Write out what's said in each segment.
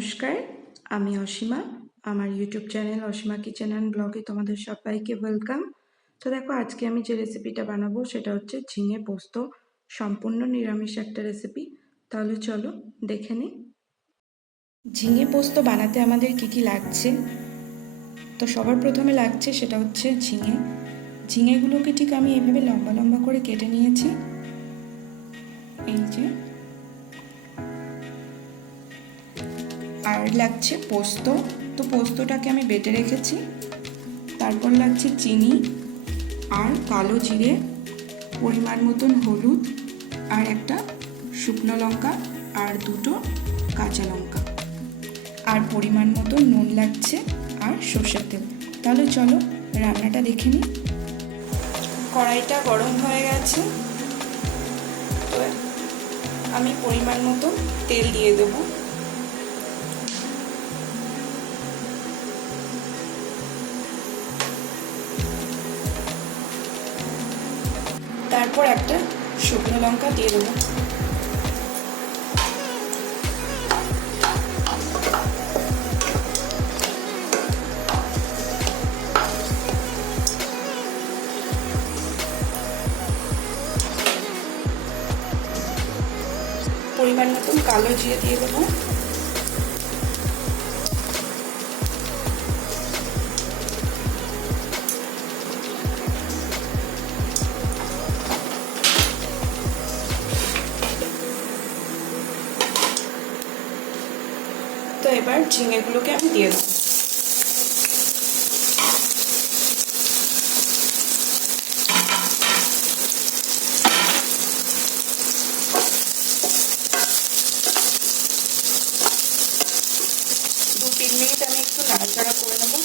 নমস্কার, আমি অসীমা। আমার YouTube channel Asima kitchen and ব্লগে তোমাদের সবাইকে ওয়েলকাম। তো দেখো, আজকে আমি যে রেসিপিটা বানাবো সেটা হচ্ছে ঝিঙে পোস্ত। সম্পূর্ণ নিরামিষ একটা রেসিপি। তাহলে চলো দেখে নিই। ঝিঙে পোস্ত বানাতে আমাদের কি কি লাগছে। তো সবার প্রথমে লাগছে সেটা হচ্ছে ঝিঙেগুলোকে ঠিক আমি এইভাবে লম্বা লম্বা করে কেটে নিয়েছি। এই যে। আর লাগছে পোস্ত। তো পোস্তটাকে আমি বেটে রেখেছি। তারপর লাগছে চিনি আর কালো জিরে, পরিমাণ মতন হলুদ, আর একটা শুকনো লঙ্কা আর দুটো কাঁচা লঙ্কা, আর পরিমাণ মতন নুন লাগছে, আর সর্ষের তেল। তাহলে চলো রান্নাটা দেখে নিই। কড়াইটা গরম হয়ে গেছে, তো আমি পরিমাণ মতো তেল দিয়ে দেবো। তারপর একটা শুকনো লঙ্কা দিয়ে দেবো। পরিমাণ মতন কালো জিরে দিয়ে দেবো। তো এবার ঝিঙেগুলোকে আমি দিয়ে দেবো। দু তিন মিনিট আমি একটু নাড়াচাড়া করে নেবো।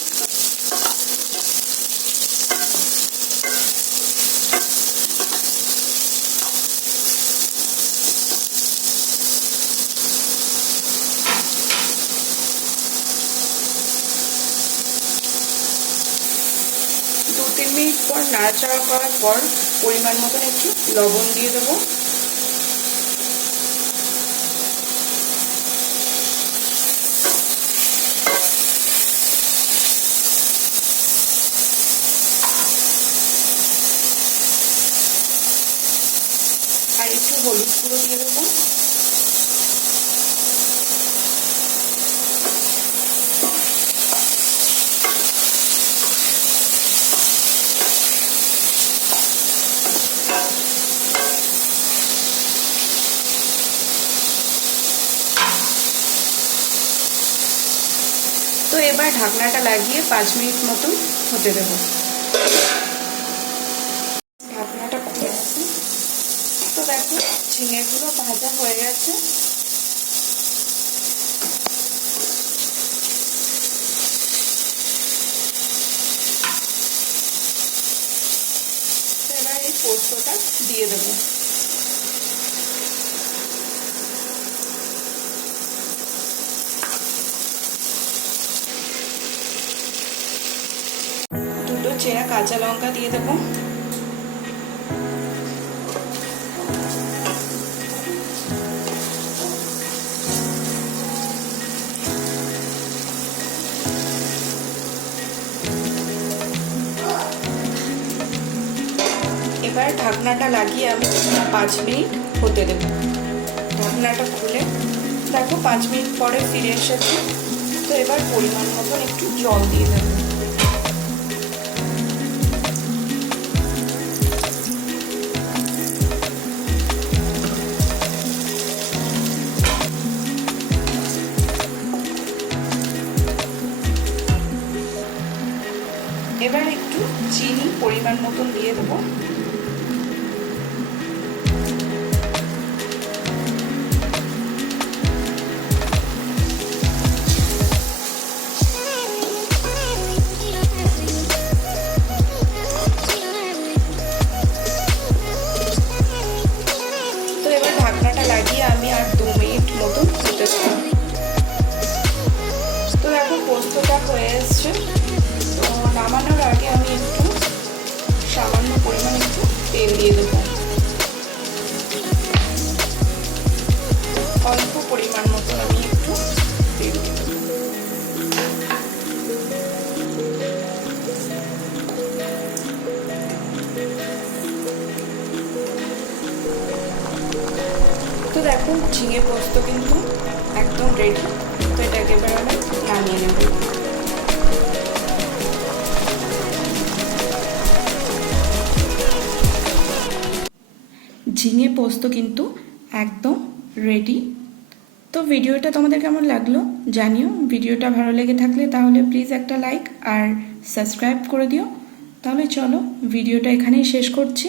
দু তিন মিনিট পর নাড়াচাড়া করার পর পরিমাণ মতন একটু লবণ দিয়ে দেবো। আর একটু হলুদ গুঁড়ো দিয়ে দেবো। তো এবার ঢাকনাটা লাগিয়ে 5 মিনিট মতন হতে দেব। ঢাকনাটা খুলে গেছে। তো দেখো ঝিঙেগুলো ভাজা হয়ে গেছে। তো এবার এই পোস্তটা দিয়ে দেবো। দুটো চেরা কাঁচা লঙ্কা দিয়ে দেবো। এবার ঢাকনাটা লাগিয়ে আমি 5 মিনিট হতে দেব। ঢাকনাটা খুলে দেখো 5 মিনিট পরে ফিরে এসেছে। তো এবার পরিমাণ মতন একটু জল দিয়ে দেবো। এবার একটু চিনি পরিমাণ মতন দিয়ে দেবো। তো এবার ঢাকনাটা লাগিয়ে আমি আর 2 মিনিট মতন হতে দেব। তো এখন পোস্তটা হয়ে এসছে। তো নামানোর আগে আমি একটু সামান্য পরিমাণ একটু তেল দিয়ে দেবো। অল্প পরিমাণ মতো আমি একটু তেল দেব। দেখো ঝিঙে পোস্ত কিন্তু একদম রেডি। তো এটাকে এবার আমি নামিয়ে নেব। ঝিঙে পোস্ত কিন্তু একদম রেডি। তো ভিডিওটা তোমাদের কেমন লাগলো জানিও। ভিডিওটা ভালো লেগে থাকলে তাহলে প্লিজ একটা লাইক আর সাবস্ক্রাইব করে দিও। তাহলে চলো ভিডিওটা এখানেই শেষ করছি।